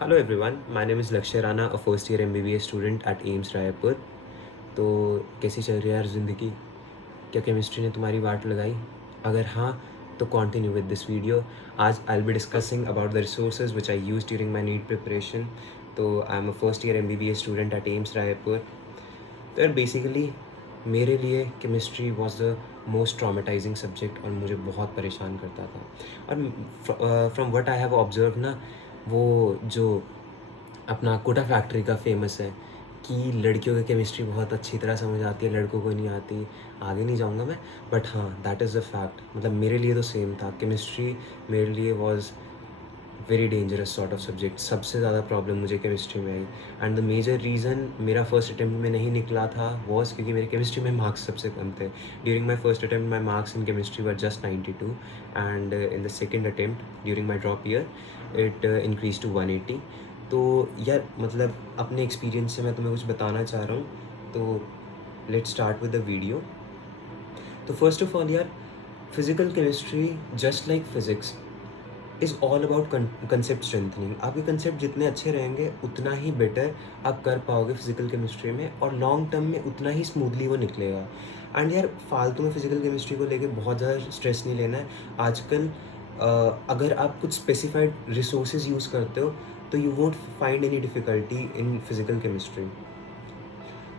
Hello everyone, my name is Lakshya Rana, a first year MBBS student at AIIMS Raipur. तो कैसी चल रही है यार ज़िंदगी? क्या केमिस्ट्री ने तुम्हारी वाट लगाई? अगर हाँ, तो कंटिन्यू विद दिस वीडियो। आज I will be discussing about the resources which I used during my NEET preparation. तो I am a first year MBBS student at AIIMS Raipur. तो यार बेसिकली मेरे लिए chemistry was the most traumatising subject और मुझे बहुत परेशान करता था। और from what I have observe ना, वो जो अपना कोटा फैक्ट्री का फेमस है कि लड़कियों की केमिस्ट्री बहुत अच्छी तरह समझ आती है, लड़कों को नहीं आती। आगे नहीं जाऊंगा मैं, बट हाँ, दैट इज़ द फैक्ट। मतलब मेरे लिए तो सेम था। केमिस्ट्री मेरे लिए was very dangerous sort of subject. सबसे ज़्यादा प्रॉब्लम मुझे केमिस्ट्री में आई। एंड द मेजर रीज़न मेरा फर्स्ट अटैम्प्ट में नहीं निकला था वॉज क्योंकि मेरे केमिस्ट्री में मार्क्स सबसे कम थे। During my first attempt my marks in chemistry were just 92, and in the second attempt during my drop year it increase to 180। तो यार मतलब अपने एक्सपीरियंस से मैं तुम्हें कुछ बताना चाह रहा हूँ। तो let's start with the video. तो फर्स्ट ऑफ ऑल यार, physical chemistry just like physics is all about concept strengthening. आपके कंसेप्ट जितने अच्छे रहेंगे उतना ही बेटर आप कर पाओगे फिजिकल केमिस्ट्री में, और लॉन्ग टर्म में उतना ही स्मूथली वो निकलेगा। एंड यार फालतू में फिजिकल केमिस्ट्री को लेके बहुत ज़्यादा स्ट्रेस नहीं लेना है। आजकल अगर आप कुछ स्पेसिफाइड रिसोर्सेज यूज़ करते हो तो you won't find any difficulty in physical chemistry.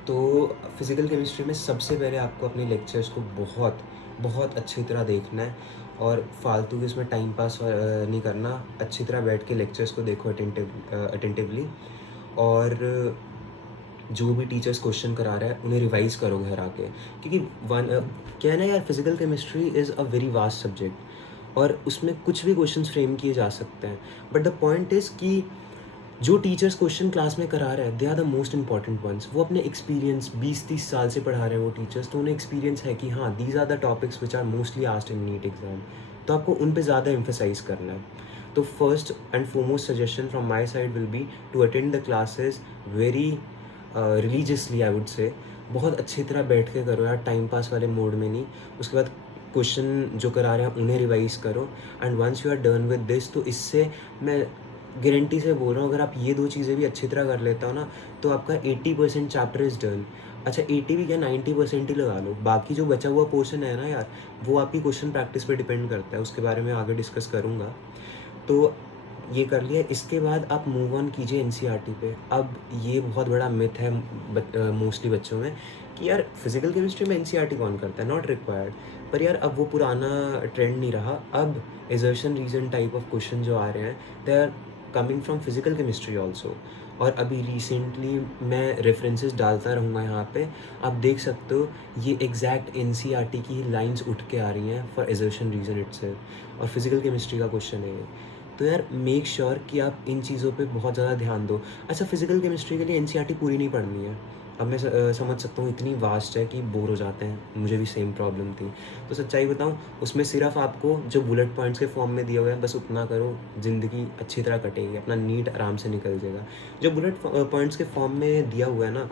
तो फिज़िकल केमिस्ट्री में सबसे पहले आपको अपने लेक्चर्स को बहुत बहुत अच्छी तरह देखना है, और फालतू के उसमें टाइम पास नहीं करना। अच्छी तरह बैठ के लेक्चर्स को देखो अटेंटिवली, और जो भी टीचर्स क्वेश्चन करा रहा है उन्हें रिवाइज करो घर आके। क्योंकि क्या है ना यार, physical chemistry is a very vast subject और उसमें कुछ भी क्वेश्चन फ्रेम किए जा सकते हैं। बट द पॉइंट इज़ कि जो टीचर्स क्वेश्चन क्लास में करा रहे हैं they are the most important ones. वो अपने एक्सपीरियंस 20-30 साल से पढ़ा रहे हैं वो टीचर्स, तो उन्हें एक्सपीरियंस है कि हाँ, these are the topics which are mostly asked in NEET exam. तो आपको उन पे ज़्यादा एम्फेसाइज करना है। तो first and foremost suggestion from my side will be to attend the classes very religiously, I would say. बहुत अच्छी तरह बैठ के करो यार, टाइम पास वाले मोड में नहीं। उसके बाद क्वेश्चन जो करा रहे हैं उन्हें रिवाइज करो, and once you are done with this, तो इससे मैं गारंटी से बोल रहा हूँ, अगर आप ये दो चीज़ें भी अच्छी तरह कर लेते हो ना, तो आपका 80% चैप्टर इज़ डन। अच्छा, 80 भी क्या, 90% ही लगा लो। बाकी जो बचा हुआ पोर्शन है ना यार, वो आपकी क्वेश्चन प्रैक्टिस पे डिपेंड करता है। उसके बारे में आगे डिस्कस करूँगा। तो ये कर लिया, इसके बाद आप मूव ऑन कीजिए एनसीईआरटी पे। अब ये बहुत बड़ा मिथ है मोस्टली बच्चों में कि यार फिजिकल केमिस्ट्री में एनसीईआरटी कौन करता है, नॉट रिक्वायर्ड। पर यार अब वो पुराना ट्रेंड नहीं रहा। अब assertion reason type of question जो आ रहे हैं, they are coming from physical chemistry also. और अभी रिसेंटली मैं रेफरेंसेस डालता रहूँगा यहाँ पे, आप देख सकते हो ये एग्जैक्ट एनसीईआरटी की ही लाइंस उठ के आ रही हैं फॉर एजर्शन रीजन इटसेल्फ, और फिजिकल केमिस्ट्री का क्वेश्चन है ये। तो यार मेक श्योर कि आप इन चीज़ों पे बहुत ज़्यादा ध्यान दो। अच्छा, फिजिकल केमिस्ट्री के लिए एनसीईआरटी पूरी नहीं पढ़नी है। अब मैं समझ सकता हूँ इतनी वास्ट है कि बोर हो जाते हैं, मुझे भी सेम प्रॉब्लम थी। तो सच्चाई बताऊँ, उसमें सिर्फ आपको जो बुलेट पॉइंट्स के फॉर्म में दिया हुआ है बस उतना करो, ज़िंदगी अच्छी तरह कटेगी, अपना नीट आराम से निकल जाएगा। जो बुलेट पॉइंट्स के फॉर्म में दिया हुआ है ना,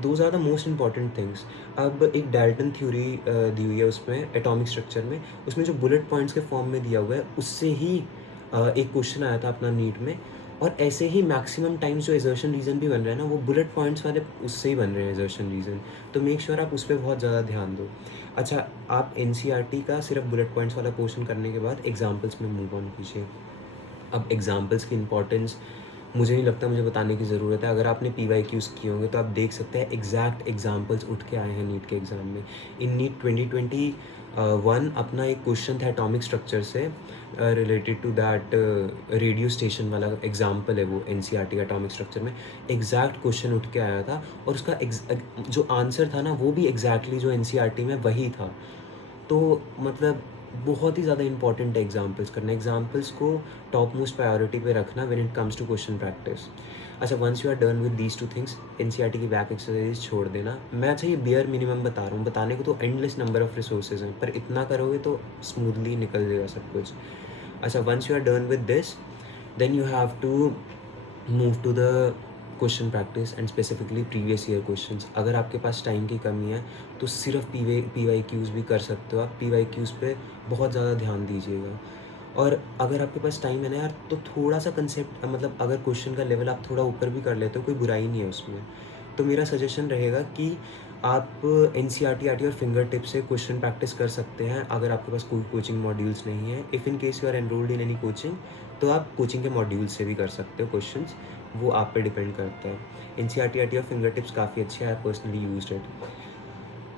those are the most important things. अब एक डाल्टन थ्योरी दी हुई है उसमें, एटॉमिक स्ट्रक्चर में। उसमें जो बुलेट पॉइंट्स के फॉर्म में दिया हुआ है उससे ही एक क्वेश्चन आया था अपना नीट में। और ऐसे ही मैक्सिमम टाइम्स जो एजर्शन रीजन भी बन रहे हैं ना, वो बुलेट पॉइंट्स वाले उससे ही बन रहे हैं एजर्शन रीजन। तो मेक श्योर आप उस पर बहुत ज़्यादा ध्यान दो। अच्छा, आप एनसीईआरटी का सिर्फ बुलेट पॉइंट्स वाला पोर्शन करने के बाद एग्जाम्पल्स में मूव ऑन कीजिए। अब एग्जाम्पल्स की इंपॉर्टेंस मुझे नहीं लगता मुझे बताने की ज़रूरत है। अगर आपने PYQs किए होंगे तो आप देख सकते हैं एग्जैक्ट एग्जाम्पल्स उठ के आए हैं नीट के एग्ज़ाम में। इन नीट 2021 अपना एक क्वेश्चन था एटॉमिक स्ट्रक्चर से related to that radio station वाला एग्जाम्पल है वो एनसीईआरटी का एटॉमिक स्ट्रक्चर में। एग्जैक्ट क्वेश्चन उठ के आया था, और उसका जो आंसर था ना वो भी एग्जैक्टली जो एनसीईआरटी में वही था। तो मतलब बहुत ही ज़्यादा इंपॉर्टेंट है एग्जाम्पल्स करना। एग्जाम्पल्स को टॉप मोस्ट प्रायोरिटी पे रखना when it comes to question practice. अच्छा, once you are done with these two things, NCERT की बैक एक्सरसाइज छोड़ देना। मैं अच्छा ये बियर मिनिमम बता रहा हूँ, बताने को तो एंडलेस नंबर ऑफ रिसोर्सेज हैं, पर इतना करोगे तो स्मूथली निकल जाएगा सब कुछ। अच्छा, once you are done with this, then you have to move to the question practice and specifically previous year questions. अगर आपके पास टाइम की कमी है तो सिर्फ PYQs भी कर सकते हो आप। PYQs पे बहुत ज़्यादा ध्यान दीजिएगा। और अगर आपके पास टाइम है ना यार, तो थोड़ा-सा कंसेप्ट मतलब अगर क्वेश्चन का लेवल आप थोड़ा ऊपर भी कर लेते हो, कोई बुराई नहीं है उसमें। तो मेरा सजेशन रहेगा कि आप एनसीईआरटी आरटी और फिंगर टिप से क्वेश्चन प्रैक्टिस कर सकते हैं, अगर आपके पास कोई कोचिंग मॉड्यूल्स नहीं है। If in case you are enrolled in any coaching, तो आप कोचिंग के मॉड्यूल से भी कर सकते हो क्वेश्चंस, वो आप पे डिपेंड करता है। एनसीईआरटी आरटी और फिंगर टिप्स काफ़ी अच्छे हैं, आई पर्सनली यूज्ड इट।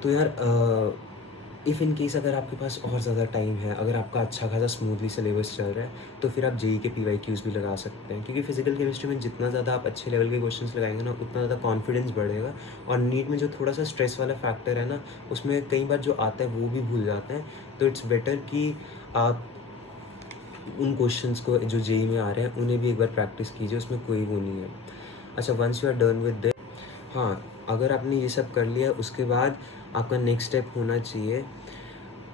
तो यार इफ़ इन केस अगर आपके पास और ज़्यादा टाइम है, अगर आपका अच्छा खासा स्मूथली सिलेबस चल रहा है, तो फिर आप जेईई के पीवाईक्यूज़ भी लगा सकते हैं, क्योंकि फिजिकल केमिस्ट्री में जितना ज़्यादा आप अच्छे लेवल के क्वेश्चंस लगाएंगे ना, उतना ज़्यादा कॉन्फिडेंस बढ़ेगा। और नीट में जो थोड़ा सा स्ट्रेस वाला फैक्टर है ना, उसमें कई बार जो आता है वो भी भूल जाते हैं। तो इट्स बेटर कि आप उन क्वेश्चंस को जो जेईई में आ रहे हैं उन्हें भी एक बार प्रैक्टिस कीजिए, उसमें कोई वो नहीं है। अच्छा, once you are done with, हाँ, अगर आपने ये सब कर लिया, उसके बाद आपका नेक्स्ट स्टेप होना चाहिए,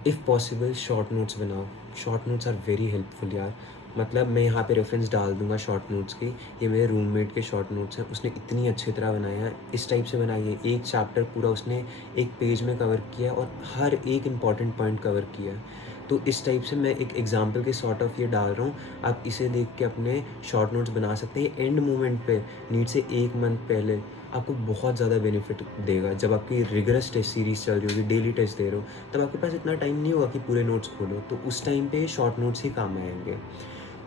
इफ़ पॉसिबल शॉर्ट नोट्स बनाओ। Short notes are very helpful यार। मतलब मैं यहाँ पे रेफरेंस डाल दूँगा शॉर्ट नोट्स की, ये मेरे रूममेट के शॉर्ट नोट्स हैं, उसने इतनी अच्छी तरह बनाए हैं। इस टाइप से बनाइए, एक चैप्टर पूरा उसने एक पेज में कवर किया और हर एक इम्पॉर्टेंट पॉइंट कवर किया है। तो इस टाइप से मैं एक एग्जाम्पल के सॉर्ट ऑफ ये डाल रहा हूँ, आप इसे देख के अपने शॉर्ट नोट्स बना सकते हैं। एंड मोमेंट पे, नीट से 1 मंथ पहले आपको बहुत ज़्यादा बेनिफिट देगा। जब आपकी रिगरस टेस्ट सीरीज़ चल रही होगी, डेली टेस्ट दे रहे हो, तब आपके पास इतना टाइम नहीं होगा कि पूरे नोट्स खोलो, तो उस टाइम पे शॉर्ट नोट्स ही काम आएंगे।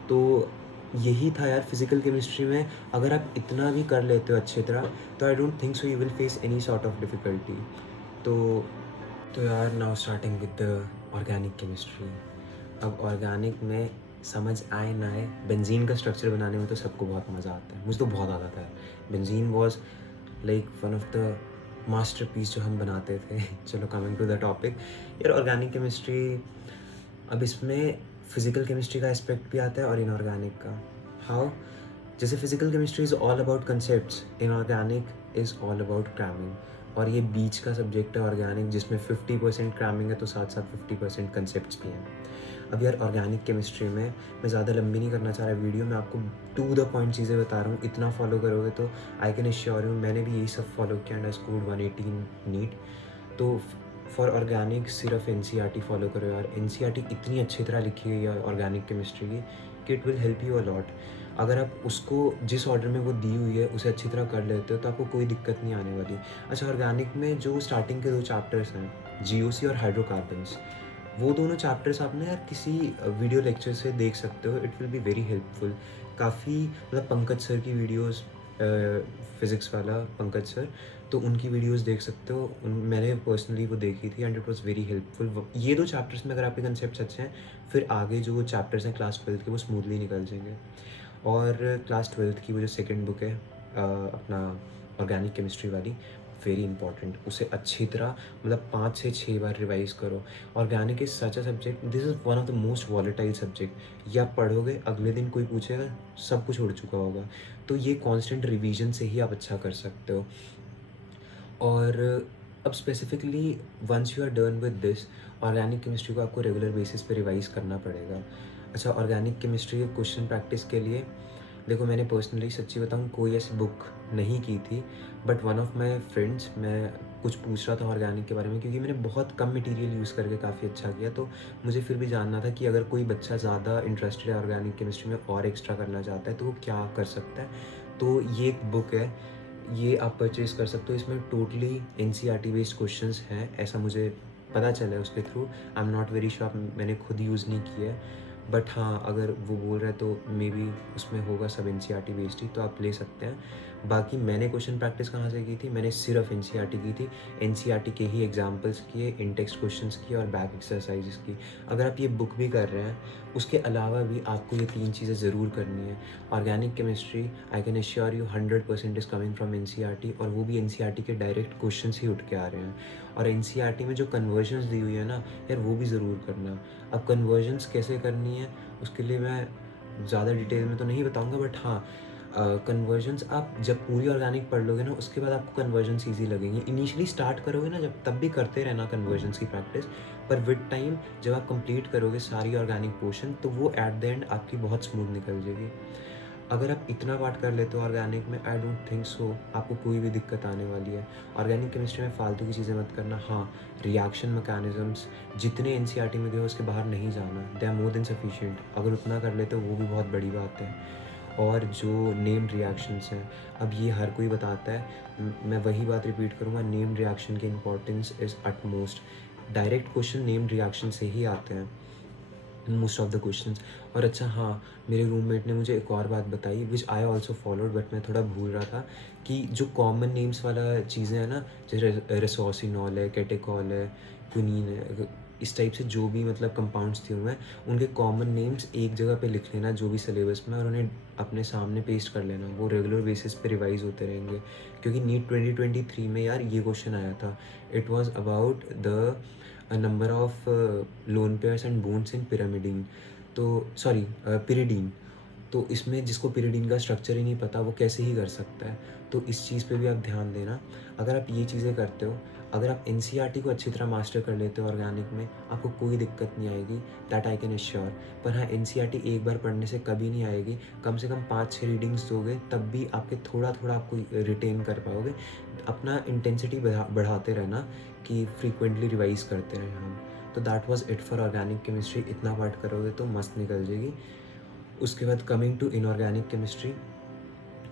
तो यही था यार फिजिकल केमिस्ट्री में। अगर आप इतना भी कर लेते हो अच्छी तरह, तो I don't think so you will face any sort of difficulty. तो यार now starting with the organic chemistry. अब ऑर्गेनिक में समझ आए ना आए, बेंजीन का स्ट्रक्चर बनाने में तो सबको बहुत मज़ा आता है, मुझे तो बहुत आता था। Benzene was like one of the masterpiece जो हम बनाते थे। चलो कमिंग टू द टॉपिक, यार ऑर्गेनिक केमिस्ट्री, अब इसमें फिजिकल केमिस्ट्री का एस्पेक्ट भी आता है और इनऑर्गेनिक का। हाउ? जैसे physical chemistry is all about concepts, inorganic is all about cramming. और ये बीच का सब्जेक्ट है ऑर्गेनिक, जिसमें 50% क्रैमिंग है, तो साथ साथ 50% कंसेप्ट्स भी हैं। अब यार ऑर्गेनिक केमिस्ट्री में मैं ज़्यादा लंबी नहीं करना चाह रहा वीडियो, मैं आपको टू द पॉइंट चीज़ें बता रहा हूँ। इतना फॉलो करोगे तो आई कैन एश्योर यू, मैंने भी यही सब फॉलो किया एंड आई स्कोर्ड 118 नीट। तो फॉर ऑर्गेनिक सिर्फ एनसीईआरटी फॉलो करो यार। एनसीईआरटी इतनी अच्छी तरह लिखी गई है ऑर्गेनिक केमिस्ट्री की कि it will help you a lot. अगर आप उसको जिस ऑर्डर में वो दी हुई है उसे अच्छी तरह कर लेते हो, तो आपको कोई दिक्कत नहीं आने वाली। अच्छा, ऑर्गेनिक में जो स्टार्टिंग के 2 चैप्टर्स हैं, जीओसी और हाइड्रोकार्बन्स, वो दोनों चैप्टर्स आप ना यार किसी वीडियो लेक्चर से देख सकते हो, it will be very helpful. काफ़ी मतलब पंकज सर की वीडियोस, फिज़िक्स वाला पंकज सर, तो उनकी वीडियोस देख सकते हो। मैंने पर्सनली वो देखी थी and it was very helpful. ये 2 चैप्टर्स में अगर आपके कंसेप्ट्स अच्छे हैं, फिर आगे जो चैप्टर्स हैं क्लास 12 के, वो स्मूथली निकल जाएंगे। और क्लास 12 की वो जो सेकेंड बुक है अपना ऑर्गेनिक केमिस्ट्री वाली, वेरी इंपॉर्टेंट, उसे अच्छी तरह मतलब 5 से 6 बार रिवाइज करो। Organic is such a subject, this is one of the most volatile subject. ये आप पढ़ोगे, अगले दिन कोई पूछेगा, सब कुछ उड़ चुका होगा। तो ये कॉन्स्टेंट रिवीजन से ही आप अच्छा कर सकते हो। और अब specifically once you are done with this, organic chemistry को आपको रेगुलर बेसिस पे रिवाइज करना पड़ेगा। अच्छा, ऑर्गेनिक केमिस्ट्री के क्वेश्चन प्रैक्टिस के लिए देखो, मैंने पर्सनली सच्ची बताऊँ कोई ऐसी बुक नहीं की थी, but one of my friends, मैं कुछ पूछ रहा था ऑर्गेनिक के बारे में, क्योंकि मैंने बहुत कम मटेरियल यूज़ करके काफ़ी अच्छा किया, तो मुझे फिर भी जानना था कि अगर कोई बच्चा ज़्यादा इंटरेस्टेड है ऑर्गेनिक केमिस्ट्री में और एक्स्ट्रा करना चाहता है, तो वो क्या कर सकता है। तो ये एक बुक है, ये आप परचेज़ कर सकते हो। इसमें टोटली एनसीईआरटी बेस्ड क्वेश्चंस हैं, ऐसा मुझे पता चला है उसके through. I am not very sure, मैंने खुद यूज़ नहीं किया है, बट हाँ, अगर वो बोल रहा है तो मे बी उसमें होगा सब एनसीईआरटी बेस्ड ही, तो आप ले सकते हैं। बाकी मैंने क्वेश्चन प्रैक्टिस कहाँ से की थी, मैंने सिर्फ एनसीईआरटी की थी। एनसीईआरटी के ही एग्जाम्पल्स किए, इन टेक्स्ट क्वेश्चंस किए और बैक एक्सरसाइजेस की। अगर आप ये बुक भी कर रहे हैं, उसके अलावा भी आपको ये 3 चीज़ें ज़रूर करनी है। Organic chemistry, I can assure you 100% is coming from NCERT, और वो भी एनसीईआरटी के डायरेक्ट क्वेश्चंस ही उठ के आ रहे हैं। और एनसीईआरटी में जो कन्वर्जन्स दी हुई है ना यार, वो भी ज़रूर करना। अब कन्वर्जन्स कैसे करनी है, उसके लिए मैं ज़्यादा डिटेल में तो नहीं बताऊंगा, बट हाँ, कन्वर्जन्स आप जब पूरी ऑर्गेनिक पढ़ लोगे ना, उसके बाद आपको कन्वर्जन्स ईजी लगेंगे। इनिशियली स्टार्ट करोगे ना जब, तब भी करते रहना कन्वर्जन्स की प्रैक्टिस, पर विद टाइम जब आप कंप्लीट करोगे सारी ऑर्गेनिक पोर्शन, तो वो एट द एंड आपकी बहुत स्मूथ निकल जाएगी। अगर आप इतना पार्ट कर लेते हो ऑर्गेनिक में, आई डोंट थिंक सो आपको कोई भी दिक्कत आने वाली है। ऑर्गेनिक केमिस्ट्री में फालतू की चीज़ें मत करना। हाँ, रिएक्शन मैकेनिज़्म्स जितने एनसीईआरटी में दिए हो उसके बाहर नहीं जाना, they are more than sufficient. अगर उतना कर लेते हो वो भी बहुत बड़ी बात है। और जो नेम्ड रिएक्शंस हैं, अब ये हर कोई बताता है, मैं वही बात रिपीट करूँगा, नेम्ड रिएक्शन की importance is utmost. Direct question named reaction से ही आते हैं मोस्ट ऑफ द क्वेश्चंस। और अच्छा हाँ, मेरे रूममेट ने मुझे एक और बात बताई विच आई ऑल्सो फॉलोड, बट मैं थोड़ा भूल रहा था, कि जो कॉमन नेम्स वाला चीज़ें हैं ना, जैसे रेसोसिनॉल है, कैटेकॉल है, क्विनीन है, इस टाइप से जो भी मतलब कंपाउंड्स दिए हुए हैं, उनके कॉमन नेम्स एक जगह पे लिख लेना जो भी सिलेबस में, और उन्हें अपने सामने पेस्ट कर लेना। वो रेगुलर बेसिस पे रिवाइज होते रहेंगे, क्योंकि नीट 2023 में यार ये क्वेश्चन आया था। It was about the number of lone pairs and bones in pyrimidine, तो सॉरी पिरिडीन। तो इसमें जिसको पिरिडीन का स्ट्रक्चर ही नहीं पता वो कैसे ही कर सकता है। तो इस चीज़ पे भी आप ध्यान देना। अगर आप ये चीज़ें करते हो, अगर आप एनसीईआरटी को अच्छी तरह मास्टर कर लेते हो ऑर्गेनिक में, आपको कोई दिक्कत नहीं आएगी, दैट आई कैन एश्योर। पर हाँ, एनसीईआरटी एक बार पढ़ने से कभी नहीं आएगी, कम से कम 5-6 रीडिंग्स दोगे तब भी आपके थोड़ा थोड़ा आपको रिटेन कर पाओगे। अपना इंटेंसिटी बढ़ाते रहना, कि फ्रीक्वेंटली रिवाइज करते रहें हम। तो that was it for organic chemistry. इतना पार्ट करोगे तो मस्त निकल जाएगी। उसके बाद coming to inorganic chemistry.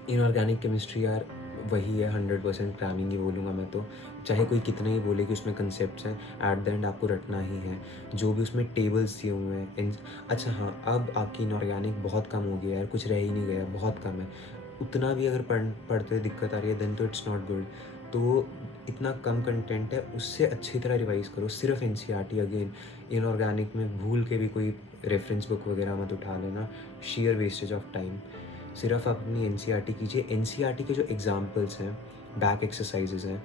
Inorganic chemistry यार वही है, 100% क्रैमिंग ही बोलूँगा मैं तो। चाहे कोई कितना ही बोले कि उसमें कंसेप्ट्स हैं, एट द एंड आपको रटना ही है जो भी उसमें टेबल्स दिए हुए हैं। अच्छा हाँ, अब आपकी इनऑर्गेनिक बहुत कम हो गया यार, कुछ रह ही नहीं गया, बहुत कम है। उतना भी अगर पढ़ते दिक्कत आ रही है देन तो इट्स नॉट गुड। तो इतना कम कंटेंट है, उससे अच्छी तरह रिवाइज करो। सिर्फ एनसीईआरटी, अगेन इनऑर्गेनिक में भूल के भी कोई रेफरेंस बुक वगैरह मत उठा लेना, शेयर वेस्टेज ऑफ टाइम। सिर्फ अपनी एनसीईआरटी कीजिए। एनसीईआरटी के जो एग्जाम्पल्स हैं, बैक एक्सरसाइजेज हैं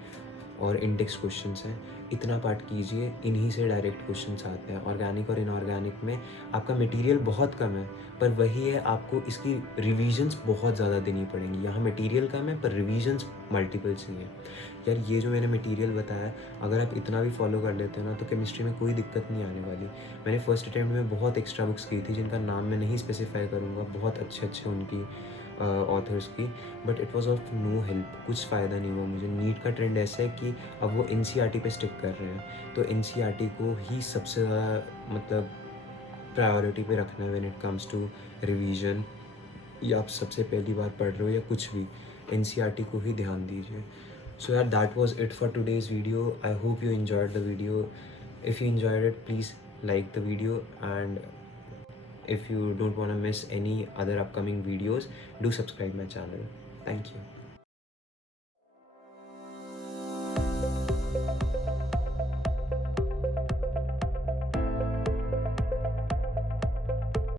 और इंडेक्स क्वेश्चंस हैं, इतना पार्ट कीजिए, इन्हीं से डायरेक्ट क्वेश्चंस आते हैं। ऑर्गेनिक और इनऑर्गेनिक में आपका मटेरियल बहुत कम है, पर वही है, आपको इसकी रिवीजन्स बहुत ज़्यादा देनी पड़ेंगी। यहाँ मटेरियल कम है पर रिवीजन्स मल्टीपल्स ही हैं। यार ये जो मैंने मटेरियल बताया, अगर आप इतना भी फॉलो कर लेते हो ना, तो केमिस्ट्री में कोई दिक्कत नहीं आने वाली। मैंने फर्स्ट अटैम्प्ट में बहुत एक्स्ट्रा बुक्स की थी जिनका नाम मैं नहीं स्पेसिफाई करूँगा, बहुत अच्छे अच्छे उनकी ऑथर्स की, but it was of no help, कुछ फ़ायदा नहीं हुआ मुझे। नीट का ट्रेंड ऐसा है कि अब वो एनसीईआरटी पे स्टिक कर रहे हैं, तो एनसीईआरटी को ही सबसे ज़्यादा मतलब प्रायोरिटी पे रखना है when it comes to revision, या आप सबसे पहली बार पढ़ रहे हो या कुछ भी, एनसीईआरटी को ही ध्यान दीजिए। So yeah, that was it for today's video. I hope you enjoyed the video. If you enjoyed it, please like the video, and if you don't want to miss any other upcoming videos, do subscribe my channel. Thank you.